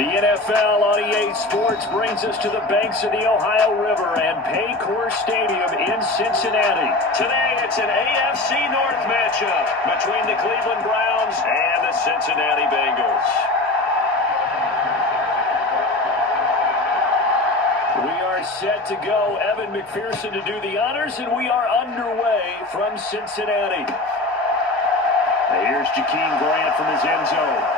The NFL on EA Sports brings us to the banks of the Ohio River and Paycor Stadium in Cincinnati. Today, it's an AFC North matchup between the Cleveland Browns and the Cincinnati Bengals. We are set to go. Evan McPherson to do the honors, and we are underway from Cincinnati. Here's Jakeem Grant from his end zone.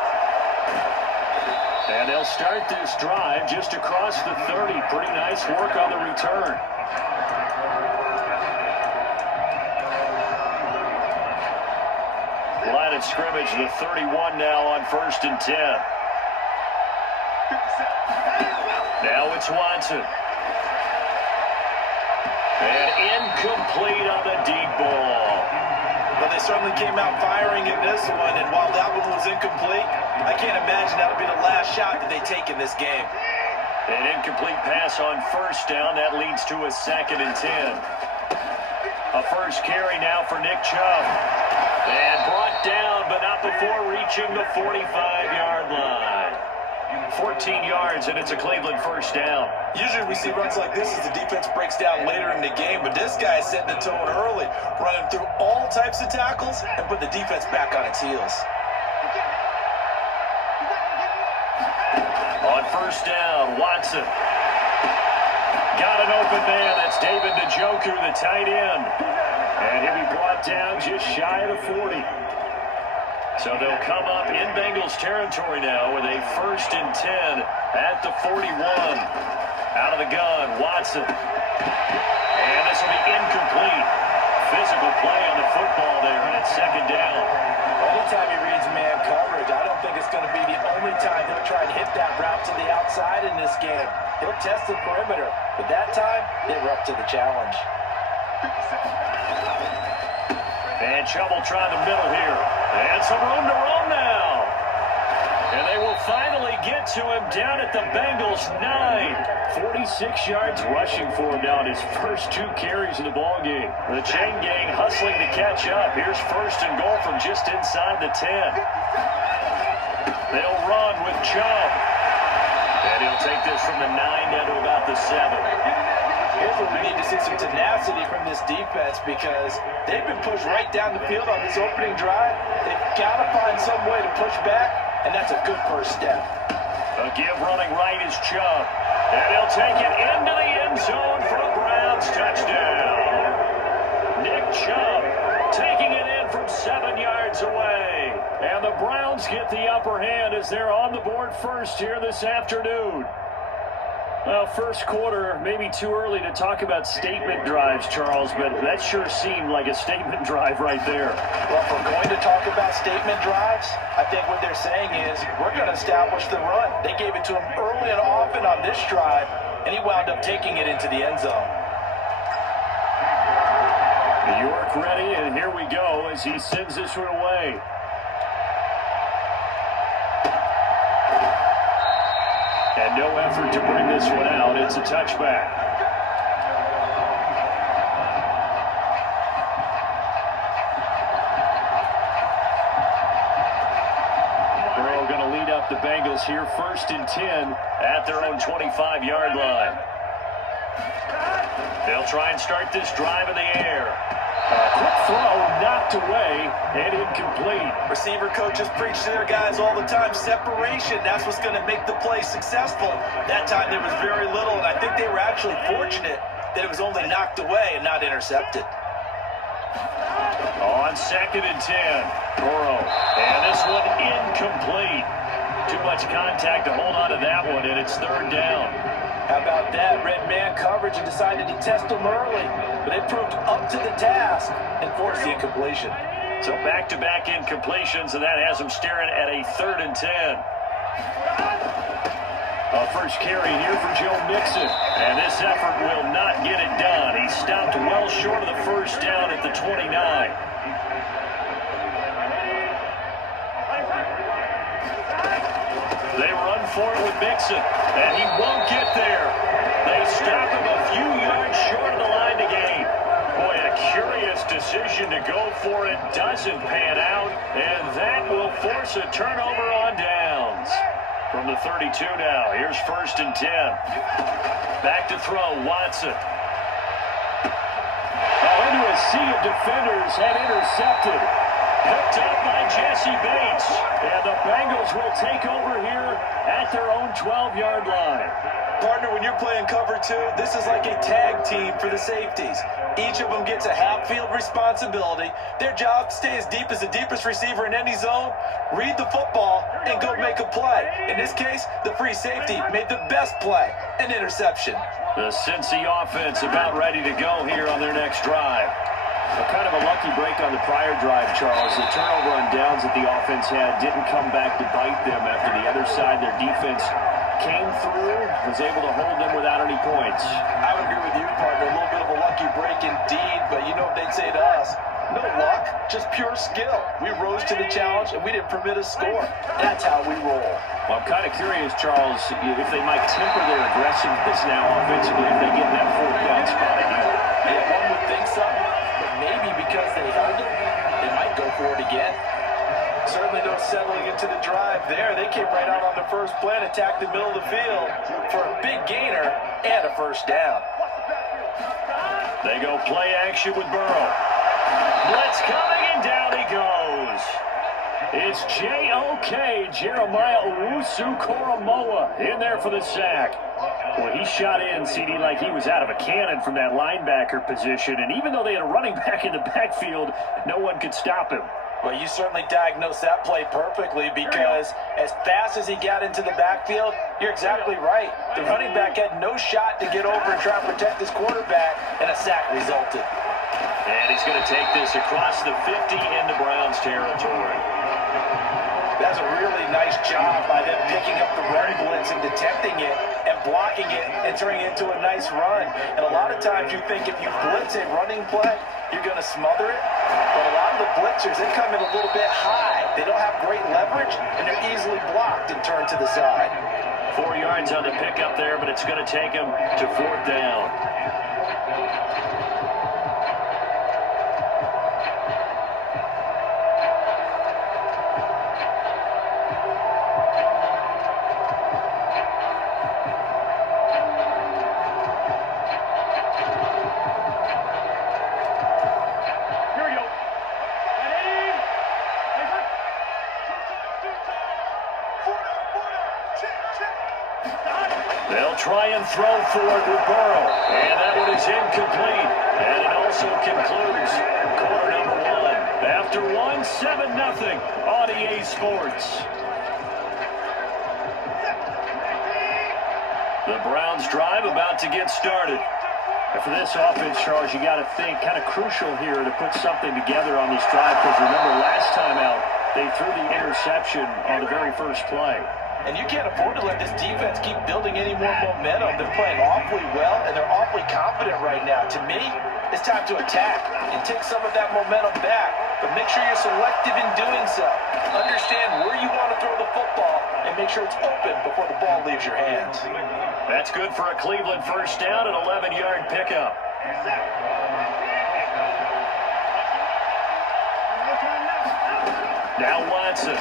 And they'll start this drive just across the 30. Pretty nice work on the return. Line of scrimmage, the 31 now on 1st and 10. Now it's Watson. And incomplete on the deep ball. Well, they certainly came out firing in this one, and while that one was incomplete, I can't imagine that'll be the last shot that they take in this game. An incomplete pass on 1st down. That leads to a 2nd and 10. A first carry now for Nick Chubb. And brought down, but not before reaching the 45-yard line. 14 yards, and it's a Cleveland first down. Usually we see runs like this as the defense breaks down later in the game, but this guy is setting the tone early, running through all types of tackles and put the defense back on its heels. On 1st down, Watson. Got an open man. That's David Njoku, the tight end. And he'll be brought down just shy of the 40. So they'll come up in Bengals territory now with a 1st and 10 at the 41. Out of the gun, Watson. And this will be incomplete. Physical play on the football there, and it's 2nd down. Anytime he reads man coverage, I don't think it's going to be the only time he'll try to hit that route to the outside in this game. He'll test the perimeter, but that time, they were up to the challenge. And Chubb will try the middle here. And some room to run now. And they will finally get to him down at the Bengals 9. 46 yards rushing for him now in his first 2 carries in the ballgame. The chain gang hustling to catch up. Here's 1st and goal from just inside the 10. They'll run with Chubb. And he'll take this from the 9 down to about the 7. Here's where we need to see some tenacity from this defense because they've been pushed right down the field on this opening drive. They've got to find some way to push back, and that's a good first step. A give running right is Chubb. And he'll take it into the end zone for a Browns touchdown. Nick Chubb taking it in from 7 yards away. And the Browns get the upper hand as they're on the board first here this afternoon. Well, first quarter, maybe too early to talk about statement drives, Charles, but that sure seemed like a statement drive right there. Well, if we're going to talk about statement drives, I think what they're saying is we're going to establish the run. They gave it to him early and often on this drive, and he wound up taking it into the end zone. York ready, and here we go as he sends this one away. And no effort to bring this one out. It's a touchback. Burrow going to lead up the Bengals here. 1st and 10 at their own 25-yard line. They'll try and start this drive in the air. Quick throw, knocked away, and incomplete. Receiver coaches preach to their guys all the time. Separation, that's what's going to make the play successful. That time there was very little, and I think they were actually fortunate that it was only knocked away and not intercepted. On 2nd and 10, Burrow. And this one incomplete. Too much contact to hold on to that one, and it's 3rd down. How about that? Red man coverage and decided to test them early, but it proved up to the task and forced the incompletion. So back-to-back incompletions, and that has them staring at a 3rd and 10. A first carry here for Joe Mixon, and this effort will not get it done. He stopped well short of the first down at the 29. They run for it with Mixon, and he won't get there. They stop him a few yards short of the line to gain. Boy, a curious decision to go for it. Doesn't pan out, and that will force a turnover on downs. From the 32 now, here's 1st and 10. Back to throw, Watson. Oh, into a sea of defenders and intercepted. Picked up by Jesse Bates. And the Bengals will take over here at their own 12-yard line. Partner, when you're playing cover two, this is like a tag team for the safeties. Each of them gets a half-field responsibility. Their job, stay as deep as the deepest receiver in any zone, read the football, and go make a play. In this case, the free safety made the best play, an interception. The Cincy offense about ready to go here on their next drive. Kind of a lucky break on the prior drive, Charles. The turnover on downs that the offense had didn't come back to bite them after the other side. Their defense came through, was able to hold them without any points. I would agree with you, partner. A little bit of a lucky break indeed, but you know what they'd say to us? No luck, just pure skill. We rose to the challenge, and we didn't permit a score. That's how we roll. Well, I'm kind of curious, Charles, if they might temper their aggressiveness now offensively if they get in that 4th down spot again. Yeah, one would think so, but maybe because they held it, they might go for it again. Certainly no settling into the drive there. They came right out on the first play and attacked the middle of the field for a big gainer and a 1st down. They go play action with Burrow. Blitz coming, and down he goes. It's J.O.K. Jeremiah Owusu-Koramoah in there for the sack. Well, he shot in, CD, like he was out of a cannon from that linebacker position. And even though they had a running back in the backfield, no one could stop him. Well, you certainly diagnosed that play perfectly because as fast as he got into the backfield, you're exactly right. The running back had no shot to get over and try to protect his quarterback, and a sack resulted. And he's going to take this across the 50 into Browns territory. That's a really nice job by them picking up the run blitz and detecting it and blocking it and turning it into a nice run. And a lot of times you think if you blitz a running play, you're going to smother it. But a lot of the blitzers, they come in a little bit high. They don't have great leverage, and they're easily blocked and turned to the side. 4 yards on the pickup there, but it's going to take him to 4th down. They'll try and throw forward with Burrow. And that one is incomplete. And it also concludes quarter number 1. After 1, 7-0 on EA Sports. The Browns drive about to get started. And for this offense, Charles, you got to think kind of crucial here to put something together on this drive. Because remember, last time out, they threw the interception on the very first play. And you can't afford to let this defense keep building any more momentum. They're playing awfully well, and they're awfully confident right now. To me, it's time to attack and take some of that momentum back. But make sure you're selective in doing so. Understand where you want to throw the football, and make sure it's open before the ball leaves your hands. That's good for a Cleveland 1st down, an 11-yard pickup. Now Watson.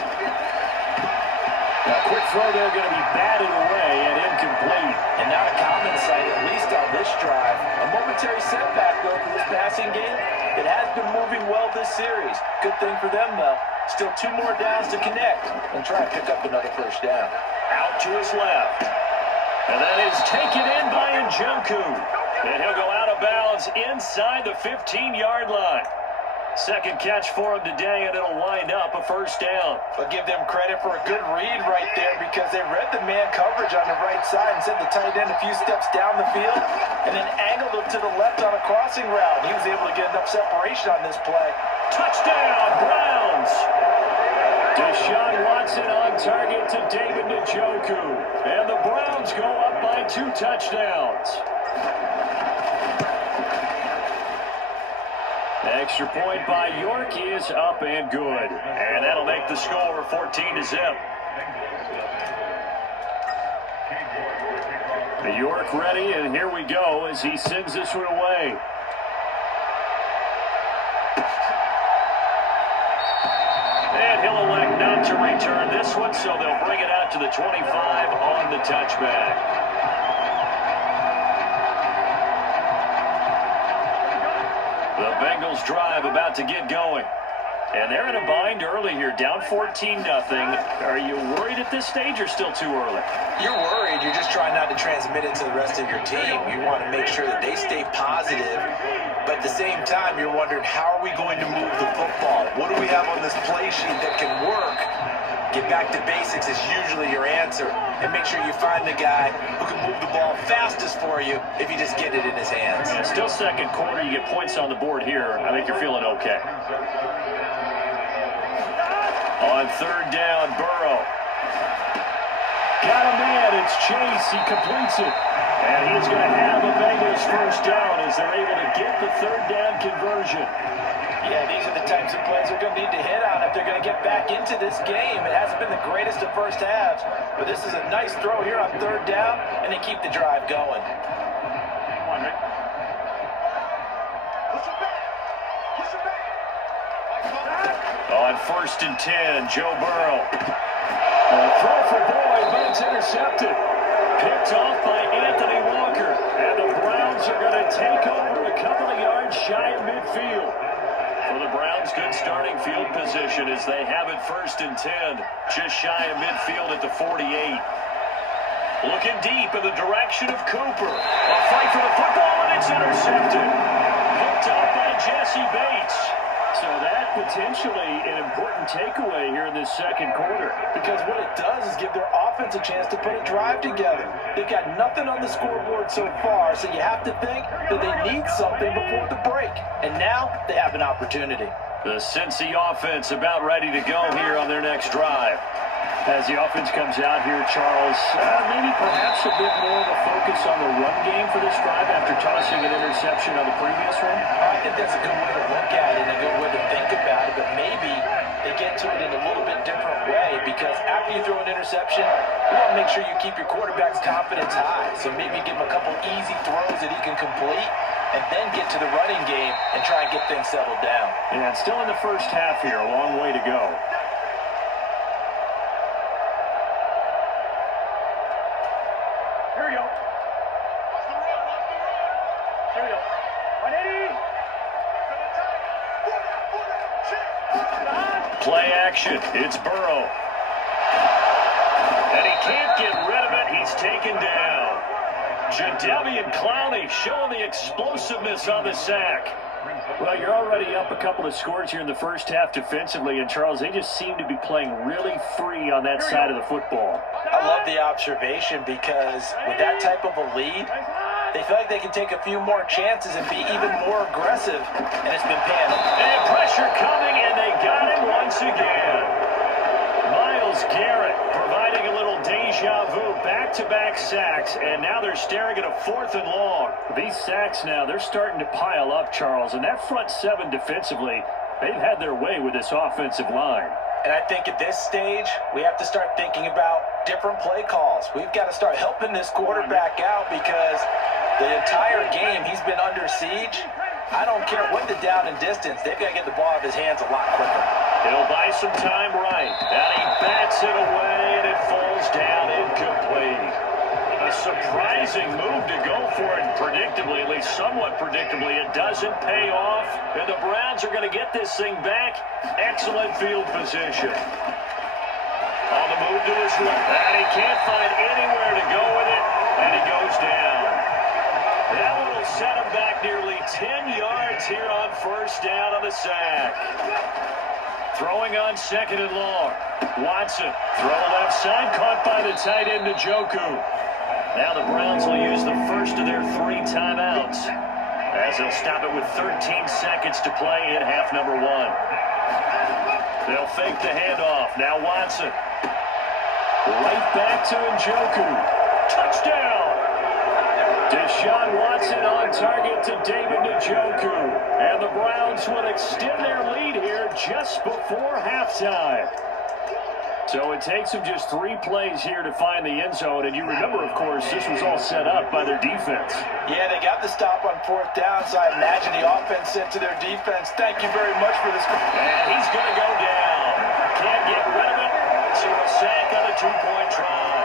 A quick throw there going to be batted away and incomplete. And not a common sight, at least on this drive. A momentary setback, though, for this passing game. It has been moving well this series. Good thing for them, though. Still 2 more downs to connect and try and pick up another 1st down. Out to his left. And that is taken in by Njoku. And he'll go out of bounds inside the 15-yard line. Second catch for him today, and it'll wind up a 1st down. But give them credit for a good read right there because they read the man coverage on the right side and sent the tight end a few steps down the field and then angled him to the left on a crossing route. He was able to get enough separation on this play. Touchdown, Browns! Deshaun Watson on target to David Njoku. And the Browns go up by 2 touchdowns. Extra point by York is up and good. And that'll make the score 14-0. York ready, and here we go as he sends this one away. And he'll elect not back to return this one, so they'll bring it out to the 25 on the touchback. The Bengals drive about to get going. And they're in a bind early here, down 14-0. Are you worried at this stage or still too early? You're worried. You're just trying not to transmit it to the rest of your team. You want to make sure that they stay positive. But at the same time, you're wondering, how are we going to move the football? What do we have on this play sheet that can work? Get back to basics is usually your answer. And make sure you find the guy who can move the ball fastest for you if you just get it in his hands. Yeah, still second quarter. You get points on the board here. I think you're feeling okay. On third down, Burrow. Got a man, it's Chase, he completes it. And he's going to have a Bengals first down as they're able to get the third down conversion. Yeah, these are the types of plays they're going to need to hit on if they're going to get back into this game. It hasn't been the greatest of first halves, but this is a nice throw here on third down, and they keep the drive going. On first and 10, Joe Burrow. A throw for Boyd, but it's intercepted. Picked off by Anthony Walker. And the Browns are going to take over a couple of yards shy of midfield. For the Browns, good starting field position as they have it first and 10. Just shy of midfield at the 48. Looking deep in the direction of Cooper. A fight for the football, and it's intercepted. Picked off by Jesse Bates. So that potentially an important takeaway here in this second quarter. Because what it does is give their offense a chance to put a drive together. They've got nothing on the scoreboard so far, so you have to think that they need something before the break. And now they have an opportunity. The Cincy offense about ready to go here on their next drive. As the offense comes out here, Charles, maybe perhaps a bit more of a focus on the run game for this drive after tossing an interception on the previous one? I think that's a good way to look at it and a good way to think about it, but maybe they get to it in a little bit different way because after you throw an interception, you want to make sure you keep your quarterback's confidence high. So maybe give him a couple easy throws that he can complete and then get to the running game and try and get things settled down. Yeah, it's still in the first half here, a long way to go. Play action. It's Burrow. And he can't get rid of it. He's taken down. Jadeveon Clowney showing the explosiveness on the sack. Well, you're already up a couple of scores here in the first half defensively, and Charles, they just seem to be playing really free on that side of the football. I love the observation because with that type of a lead, they feel like they can take a few more chances and be even more aggressive, and it's been paying them. And pressure coming, and they got him once again. Myles Garrett providing a little deja vu, back-to-back sacks, and now they're staring at a 4th and long. These sacks now, they're starting to pile up, Charles, and that front seven defensively, they've had their way with this offensive line. And I think at this stage, we have to start thinking about different play calls. We've got to start helping this quarterback out because the entire game he's been under siege. I don't care what the down and distance, they've got to get the ball out of his hands a lot quicker. He'll buy some time right. And he bats it away, and it falls down incomplete. A surprising move to go for it predictably, at least somewhat predictably. It doesn't pay off, and the Browns are going to get this thing back. Excellent field position. On the move to his left, and he can't find anywhere to go with it, and he goes down. That one will set him back nearly 10 yards here on first down on the sack. Throwing on 2nd and long. Watson, throw left side, caught by the tight end Njoku. Now the Browns will use the first of their 3 timeouts as they'll stop it with 13 seconds to play in half number 1. They'll fake the handoff. Now Watson. Right back to Njoku. Touchdown! Deshaun Watson on target to David Njoku. And the Browns will extend their lead here just before halftime. So it takes them just 3 plays here to find the end zone. And you remember, of course, this was all set up by their defense. Yeah, they got the stop on 4th down, so I imagine the offense said to their defense, thank you very much for this. And he's going to go down. Can't get rid of it. sack on a two-point try.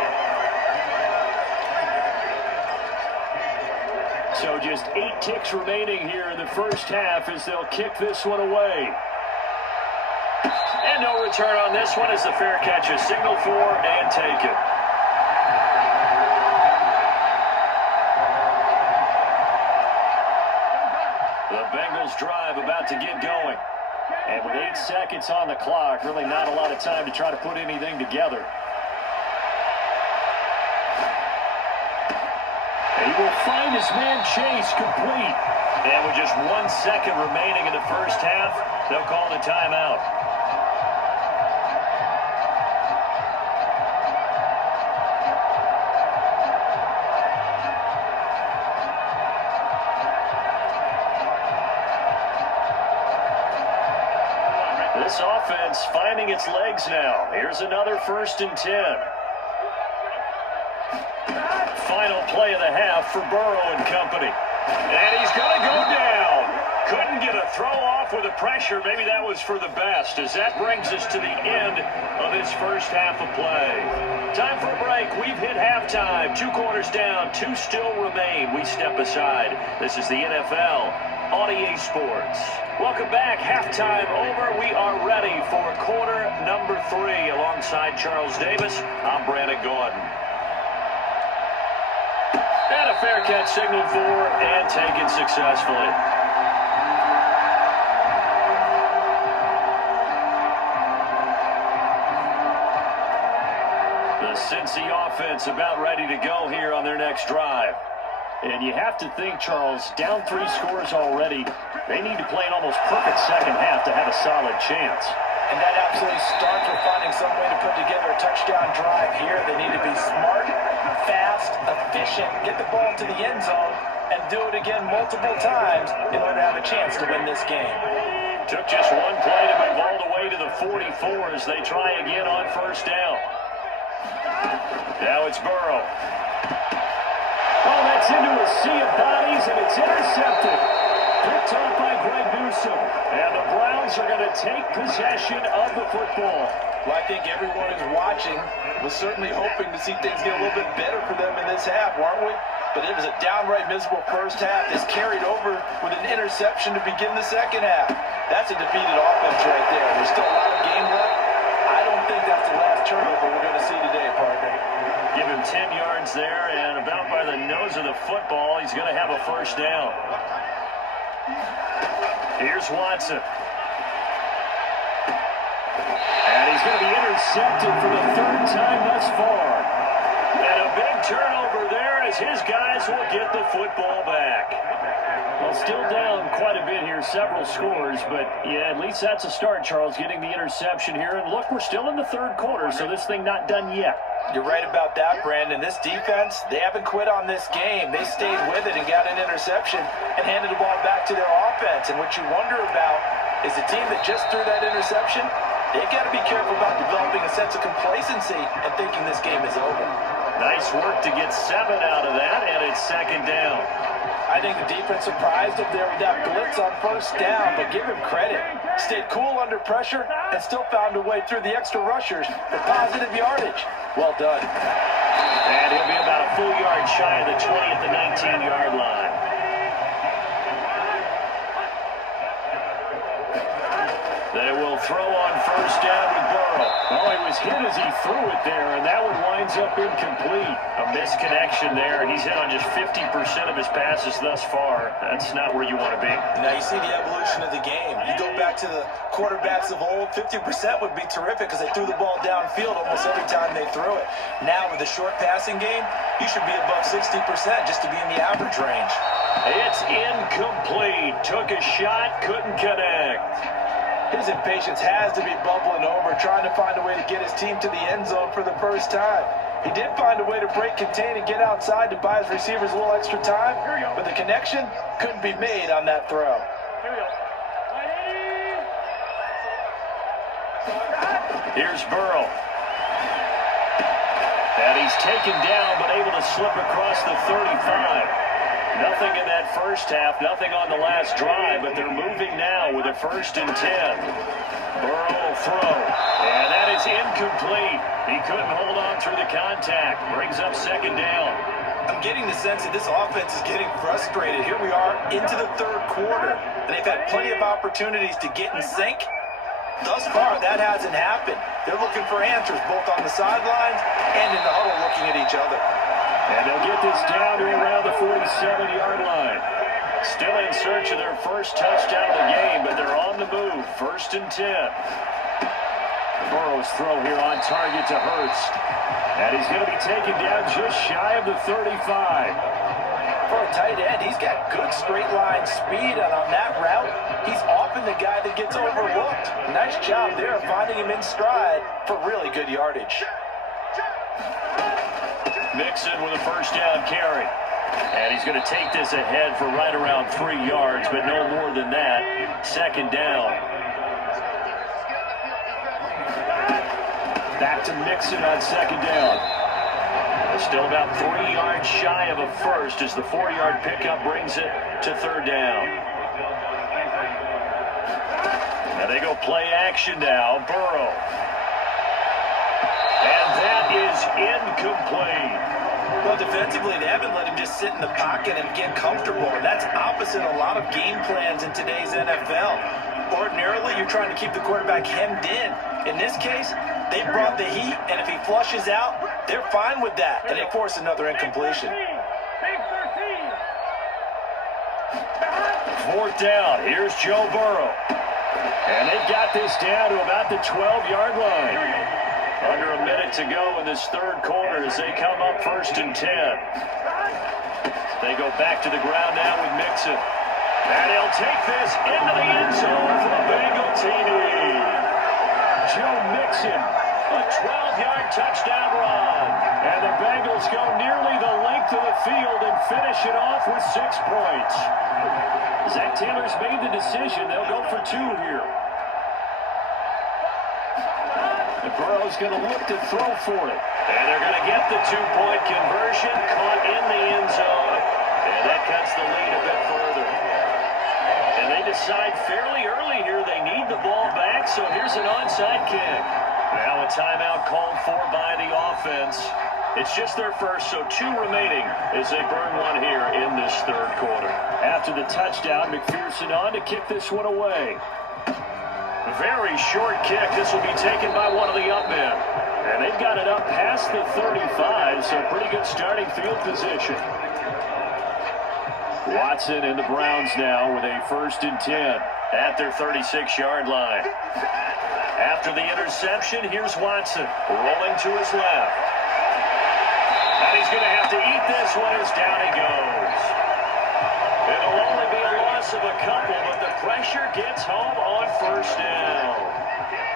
So just 8 ticks remaining here in the first half as they'll kick this one away. And no return on this one as the fair catch is signaled for and taken. The Bengals drive about to get going. And with 8 seconds on the clock, really not a lot of time to try to put anything together. And he will find his man Chase complete. And with just 1 second remaining in the first half, they'll call the timeout. This offense finding its legs now. Here's another 1st and 10. Final play of the half for Burrow and company. And he's going to go down. Couldn't get a throw off with the pressure. Maybe that was for the best, as that brings us to the end of this first half of play. Time for a break. We've hit halftime. 2 quarters down. 2 still remain. We step aside. This is the NFL on EA Sports. Welcome back. Halftime over. We are ready for quarter number 3 alongside Charles Davis. I'm Brandon Gordon. And a fair catch signaled for and taken successfully. The Cincy offense about ready to go here on their next drive. And you have to think, Charles, down 3 scores already. They need to play an almost perfect second half to have a solid chance. And that absolutely starts with finding some way to put together a touchdown drive here. They need to be smart, fast, efficient, get the ball to the end zone, and do it again multiple times in order to have a chance to win this game. Took just 1 play to move all the way to the 44 as they try again on 1st down. Now it's Burrow. Oh, that's into a sea of bodies, and it's intercepted. Picked up by Greg Newsome. And the Browns are going to take possession of the football. Well, I think everyone who's watching was certainly hoping to see things get a little bit better for them in this half, weren't we? But it was a downright miserable first half. This carried over with an interception to begin the second half. That's a defeated offense right there. There's still a lot of game left. I don't think that's the last turnover we're going to see today, partner. Give him 10 yards there, and about by the nose of the football, he's going to have a 1st down. Here's Watson. And he's going to be intercepted for the 3rd time thus far. And a big turnover there as his guys will get the football back. Well, still down quite a bit here, several scores, but yeah, at least that's a start, Charles, getting the interception here. And look, we're still in the 3rd quarter, so this thing not done yet. You're right about that, Brandon. This defense, they haven't quit on this game. They stayed with it and got an interception and handed the ball back to their offense. And what you wonder about is the team that just threw that interception, they've got to be careful about developing a sense of complacency and thinking this game is over. Nice work to get 7 out of that, and it's 2nd down. I think the defense surprised him there with that blitz on 1st down, but give him credit. Stayed cool under pressure and still found a way through the extra rushers for positive yardage. Well done. And he'll be about a full yard shy of the 20 at the 19-yard line. They will throw on 1st down with Burrow. Oh, he was hit as he threw it there, and that one winds up incomplete. A misconnection there, and he's hit on just 50% of his passes thus far. That's not where you want to be. Now you see the evolution of the game. You go back to the quarterbacks of old, 50% would be terrific because they threw the ball downfield almost every time they threw it. Now with the short passing game, you should be above 60% just to be in the average range. It's incomplete. Took a shot, couldn't connect. His impatience has to be bubbling over, trying to find a way to get his team to the end zone for the 1st time. He did find a way to break contain and get outside to buy his receivers a little extra time, but the connection couldn't be made on that throw. Here's Burrow. And he's taken down, but able to slip across the 35. Nothing in that first half, nothing on the last drive, but they're moving now with a 1st and 10. Burrow will throw, and that is incomplete. He couldn't hold on through the contact. Brings up 2nd down. I'm getting the sense that this offense is getting frustrated. Here we are into the 3rd quarter, and they've had plenty of opportunities to get in sync. Thus far, that hasn't happened. They're looking for answers both on the sidelines and in the huddle looking at each other. And they'll get this down to around the 47-yard line. Still in search of their first touchdown of the game, but they're on the move. 1st and 10. Burrow's throw here on target to Hurts. And he's going to be taken down just shy of the 35. For a tight end, he's got good straight line speed, and on that route, he's often the guy that gets overlooked. Nice job there of finding him in stride for really good yardage. Mixon with a 1st down carry. And he's going to take this ahead for right around 3 yards, but no more than that. 2nd down. Back to Mixon on 2nd down. Still about 3 yards shy of a first as the 4-yard pickup brings it to 3rd down. Now they go play action now. Burrow. And that is incomplete. Well, defensively, they haven't let him just sit in the pocket and get comfortable. And that's opposite a lot of game plans in today's NFL. Ordinarily, you're trying to keep the quarterback hemmed in. In this case, they brought the heat, and if he flushes out, they're fine with that. And they force another incompletion. 4th down. Here's Joe Burrow. And they've got this down to about the 12-yard line. Under a minute to go in this 3rd quarter as they come up 1st and 10. They go back to the ground now with Mixon. And he'll take this into the end zone for the Bengal TD. Joe Mixon, a 12-yard touchdown run. And the Bengals go nearly the length of the field and finish it off with 6 points. Zach Taylor's made the decision. They'll go for 2 here. Burrow's going to look to throw for it. And they're going to get the 2-point conversion, caught in the end zone. And that cuts the lead a bit further. And they decide fairly early here they need the ball back, so here's an onside kick. Now a timeout called for by the offense. It's just their first, so 2 remaining as they burn 1 here in this 3rd quarter. After the touchdown, McPherson on to kick this one away. Very short kick. This will be taken by one of the up men. And they've got it up past the 35, so pretty good starting field position. Watson and the Browns now with a 1st and 10 at their 36-yard line. After the interception, here's Watson rolling to his left. And he's going to have to eat this one as down he goes. It'll only be a loss of a couple, but the pressure gets home on 1st down.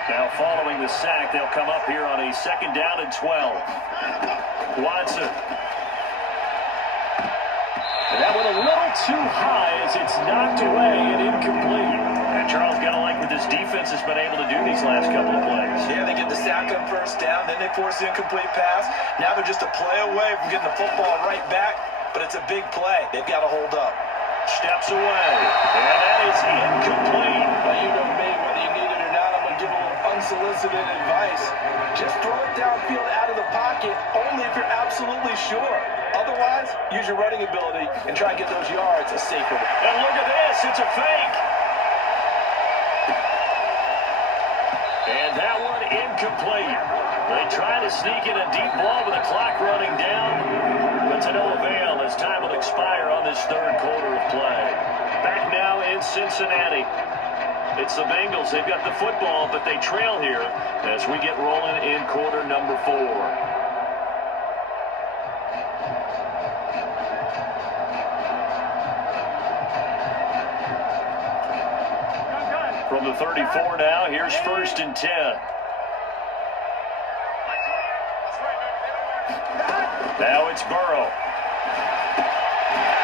Now following the sack, they'll come up here on a 2nd down and 12. Watson. And that went a little too high as it's knocked away and incomplete. And Charles got to like what this defense has been able to do these last couple of plays. Yeah, they get the sack on 1st down, then they force the incomplete pass. Now they're just a play away from getting the football right back, but it's a big play. They've got to hold up. Steps away, and that is incomplete. Well, you know me, whether you need it or not, I'm going to give a little unsolicited advice. Just throw it downfield out of the pocket, only if you're absolutely sure. Otherwise, use your running ability and try and get those yards a safer way. And look at this, it's a fake. And that one incomplete. They try to sneak in a deep ball with the clock running down, but to no avail as time will expire on this 3rd quarter of play. Back now in Cincinnati. It's the Bengals. They've got the football, but they trail here as we get rolling in quarter number 4. From the 34 now, here's 1st and 10. Now it's Burrow.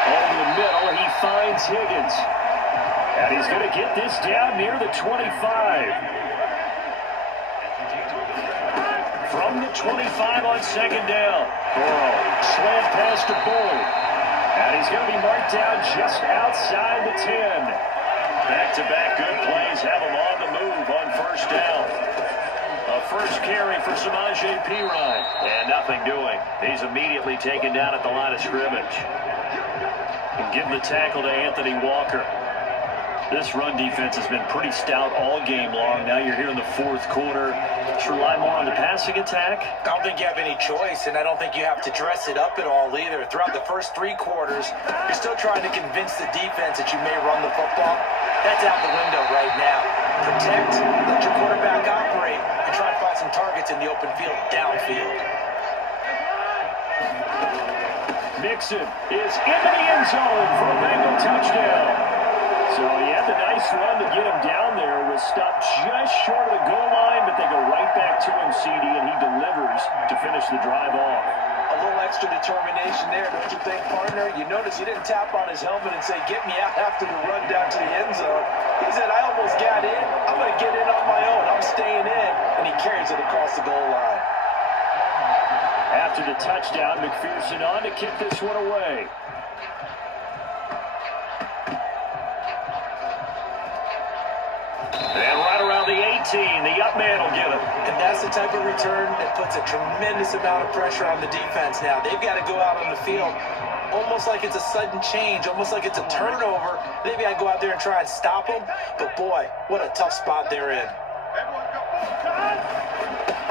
Over the middle, he finds Higgins. And he's going to get this down near the 25. From the 25 on 2nd down. Burrow, slant pass to Bull. And he's going to be marked down just outside the 10. Back-to-back good plays have him on the move on first down. A first carry for Samaje Perine. And nothing doing. He's immediately taken down at the line of scrimmage. And give the tackle to Anthony Walker. This run defense has been pretty stout all game long. Now you're here in the fourth quarter. Just rely more on the passing attack. I don't think you have any choice, and I don't think you have to dress it up at all either. Throughout the first 3 quarters, you're still trying to convince the defense that you may run the football. That's out the window right now. Protect, let your quarterback operate, and try to find some targets in the open field, downfield. Mixon is into the end zone for a Bengal touchdown. So he had the nice run to get him down there. Was stopped just short of the goal line, but they go right back to him, CD, and he delivers to finish the drive off. A little extra determination there, don't you think, partner? You notice he didn't tap on his helmet and say, get me out after the run down to the end zone. He said, I almost got in. I'm going to get in on my own. I'm staying in. And he carries it across the goal line. After the touchdown, McPherson on to kick this one away. And right around the 18, the up man will get him. And that's the type of return that puts a tremendous amount of pressure on the defense now. They've got to go out on the field almost like it's a sudden change, almost like it's a turnover. Maybe I go out there and try and stop them. But boy, what a tough spot they're in.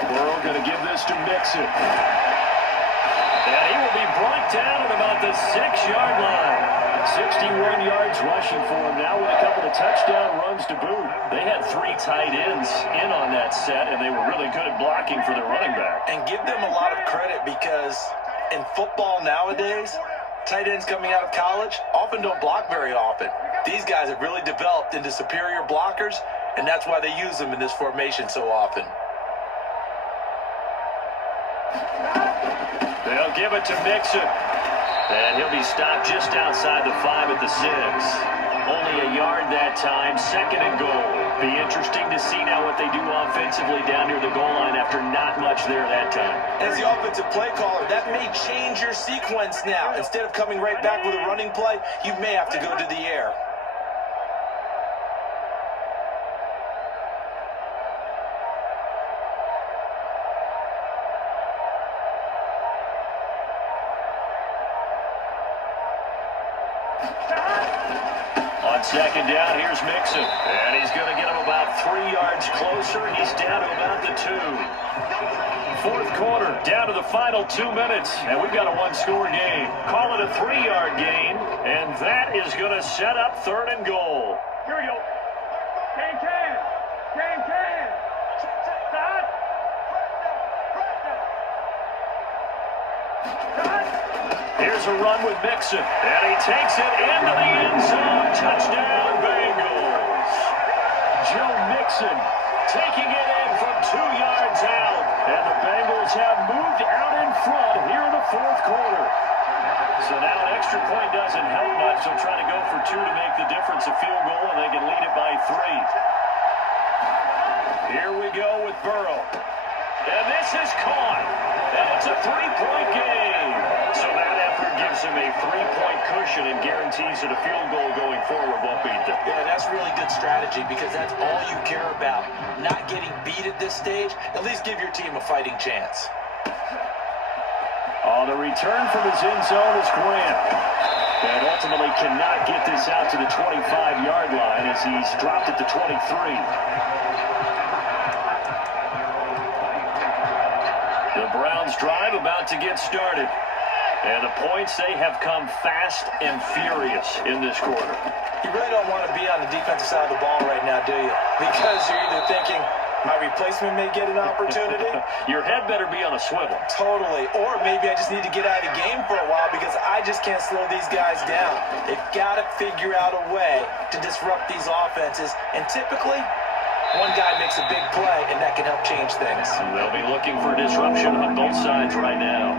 Burrow going to give this to Mixon. And he will be brought down at about the 6-yard line. 61 yards rushing for him now with a couple of touchdown runs to boot. They had 3 tight ends in on that set, and they were really good at blocking for their running back. And give them a lot of credit because in football nowadays, tight ends coming out of college often don't block very often. These guys have really developed into superior blockers, and that's why they use them in this formation so often. They'll give it to Mixon. And he'll be stopped just outside the 5 at the 6. Only a yard that time, 2nd and goal. Be interesting to see now what they do offensively down near the goal line after not much there that time. As the offensive play caller, that may change your sequence now. Instead of coming right back with a running play, you may have to go to the air. On 2nd down, here's Mixon. And he's going to get him about 3 yards closer. He's down to about the 2. Fourth quarter, down to the final 2 minutes. And we've got a 1-score game. Call it a 3-yard gain. And that is going to set up 3rd and goal. Here we go. Can. Here's a run with Mixon, and he takes it into the end zone. Touchdown, Bengals. Joe Mixon taking it in from 2 yards out, and the Bengals have moved out in front here in the fourth quarter. So now an extra point doesn't help much. They'll try to go for 2 to make the difference a field goal, and they can lead it by 3. Here we go with Burrow. And this is caught. And it's a 3-point game. So that effort gives him a 3-point cushion and guarantees that a field goal going forward won't beat them. Yeah, that's really good strategy because that's all you care about. Not getting beat at this stage. At least give your team a fighting chance. On the return from his end zone is Grant. And ultimately cannot get this out to the 25-yard line as he's dropped at the 23. The Browns drive about to get started. And the points, they have come fast and furious in this quarter. You really don't want to be on the defensive side of the ball right now, do you? Because you're either thinking, my replacement may get an opportunity. Your head better be on a swivel. Totally. Or maybe I just need to get out of the game for a while because I just can't slow these guys down. They've got to figure out a way to disrupt these offenses. And typically, one guy makes a big play, and that can help change things. They'll be looking for disruption on both sides right now.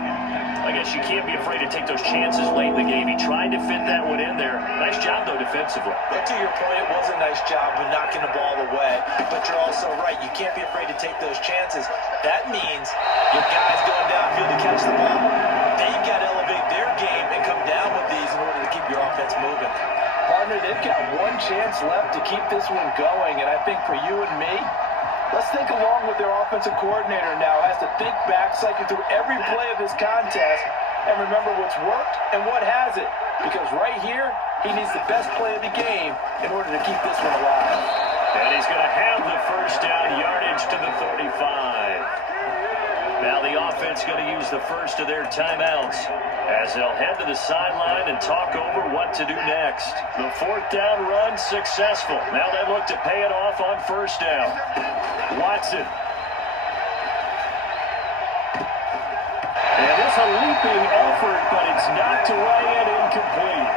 I guess you can't be afraid to take those chances late in the game. He tried to fit that one in there. Nice job, though, defensively. But to your point, it was a nice job of knocking the ball away. But you're also right. You can't be afraid to take those chances. That means your guys going downfield to catch the ball. They've got to elevate their game and come down with these in Partner, they've got one chance left to keep this one going, and I think for you and me, let's think along with their offensive coordinator now. Has to think back, cycle through every play of this contest, and remember what's worked and what hasn't. Because right here, he needs the best play of the game in order to keep this one alive. And he's going to have the first down, yardage to the 35. Now the offense going to use the first of their timeouts as they'll head to the sideline and talk over what to do next. The fourth down run successful. Now they look to pay it off on first down. Watson. And it's a leaping effort, but it's knocked away and incomplete.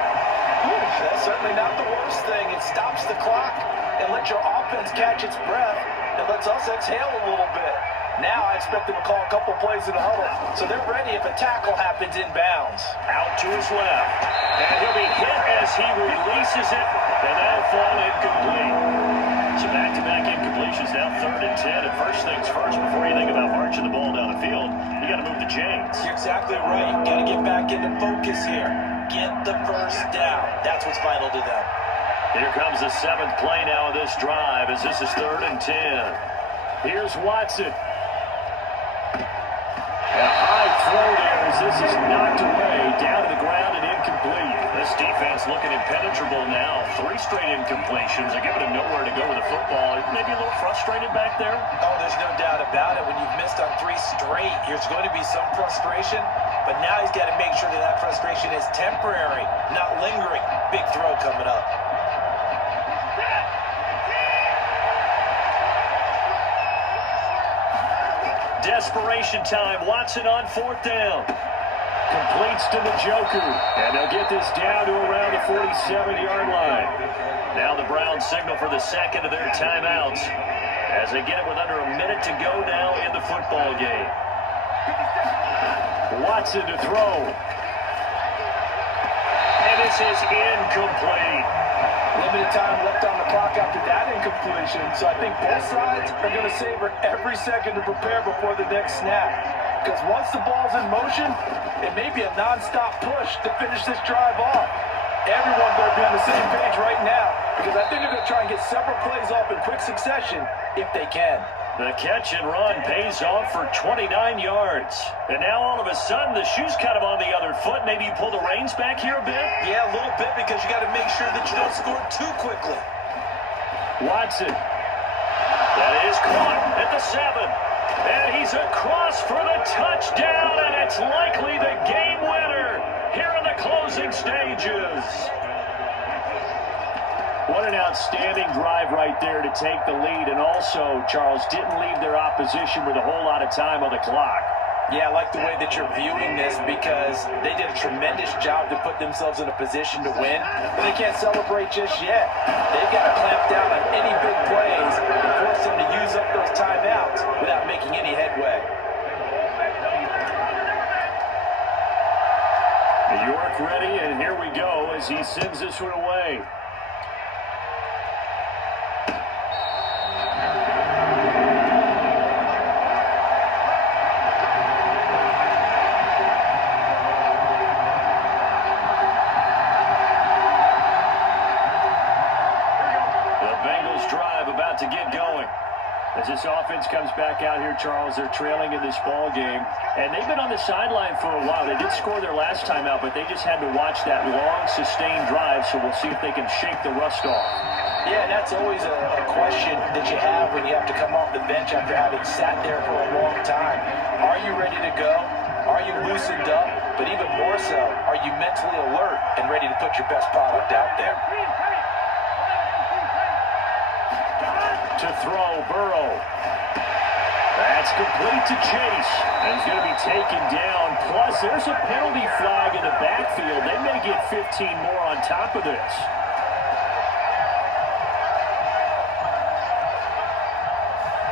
That's certainly not the worst thing. It stops the clock and lets your offense catch its breath and lets us exhale a little bit. Now I expect them to call a couple plays in the huddle, so they're ready if a tackle happens inbounds. Out to his left, and he'll be hit as he releases it, and that'll fall incomplete. So back-to-back incompletions, now 3rd and 10, and first things first, before you think about marching the ball down the field, you got to move the chains. You're exactly right. Got to get back into focus here. Get the first down. That's what's vital to them. Here comes the 7th play now of this drive, as this is 3rd and 10. Here's Watson. A high throw there as this is knocked away, down to the ground and incomplete. This defense looking impenetrable now. 3 straight incompletions. They're giving him nowhere to go with the football. Maybe a little frustrated back there? Oh, there's no doubt about it. When you've missed on 3 straight, there's going to be some frustration. But now he's got to make sure that that frustration is temporary, not lingering. Big throw coming up. Desperation time. Watson on 4th down. Completes to the Joker. And they'll get this down to around the 47-yard line. Now the Browns signal for the second of their timeouts as they get it with under a minute to go now in the football game. Watson to throw. And this is incomplete. Limited time left on the clock after that incompletion, so I think both sides are going to savor every second to prepare before the next snap. Because once the ball's in motion, it may be a non-stop push to finish this drive off. Everyone better be on the same page right now, because I think they're going to try and get several plays off in quick succession if they can. The catch and run pays off for 29 yards. And now all of a sudden the shoe's kind of on the other foot. Maybe you pull the reins back here a bit? Yeah, a little bit, because you got to make sure that you don't score too quickly. Watson. That is caught at the 7. And he's across for the touchdown, and it's likely the game winner here in the closing stages. What an outstanding drive right there to take the lead. And also, Charles, didn't leave their opposition with a whole lot of time on the clock. Yeah, I like the way that you're viewing this, because they did a tremendous job to put themselves in a position to win, but they can't celebrate just yet. They've got to clamp down on any big plays and force them to use up those timeouts without making any headway. York ready, and here we go as he sends this one away. To get going. As this offense comes back out here, Charles, they're trailing in this ball game, and they've been on the sideline for a while. They did score their last time out, but they just had to watch that long, sustained drive, so we'll see if they can shake the rust off. Yeah, that's always a question that you have when you have to come off the bench after having sat there for a long time. Are you ready to go? Are you loosened up? But even more so, are you mentally alert and ready to put your best product out there? To throw, Burrow. That's complete to Chase. And he's going to be taken down. Plus, there's a penalty flag in the backfield. They may get 15 more on top of this.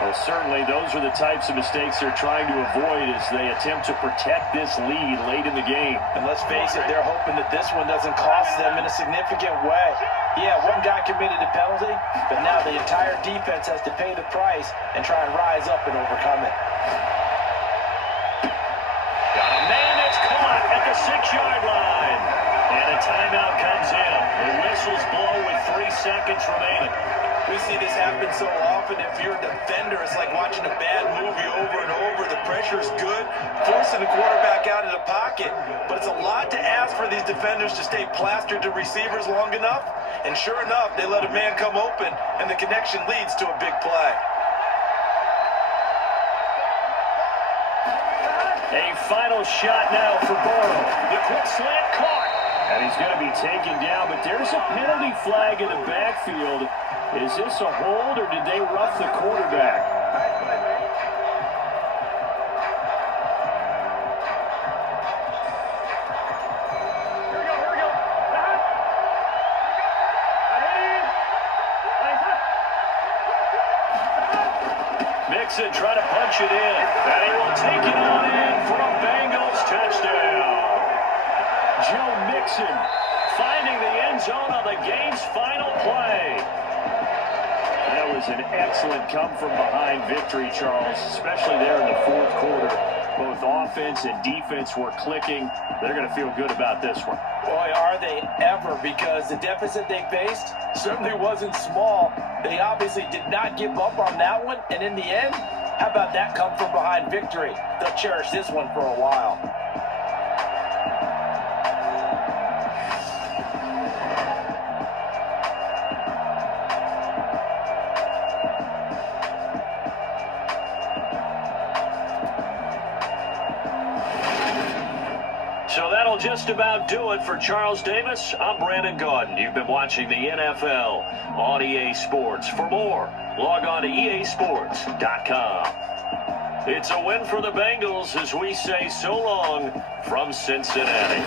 Well, certainly those are the types of mistakes they're trying to avoid as they attempt to protect this lead late in the game. And let's face it, they're hoping that this one doesn't cost them in a significant way. Yeah, one guy committed a penalty, but now the entire defense has to pay the price and try and rise up and overcome it. Got a man that's caught at the 6-yard line. And a timeout comes in. The whistles blow with 3 seconds remaining. We see this happen so often. If you're a defender, it's like watching a bad movie over and over. The pressure is good, forcing the quarterback out of the pocket. But it's a lot to ask for these defenders to stay plastered to receivers long enough. And sure enough, they let a man come open, and the connection leads to a big play. A final shot now for Burrow. The quick slant caught. And he's going to be taken down, but there's a penalty flag in the backfield. Is this a hold, or did they rough the quarterback? Here we go. Mixon trying to punch it in. And he will take it on in for a Bengals touchdown. Joe Mixon finding the end zone on the game's final play. That was an excellent come-from-behind victory, Charles, especially there in the fourth quarter. Both offense and defense were clicking. They're going to feel good about this one. Boy, are they ever, because the deficit they faced certainly wasn't small. They obviously did not give up on that one, and in the end, how about that come-from-behind victory? They'll cherish this one for a while. So that'll just about do it for Charles Davis. I'm Brandon Gaudin. You've been watching the NFL on EA Sports. For more, log on to easports.com. It's a win for the Bengals as we say so long from Cincinnati.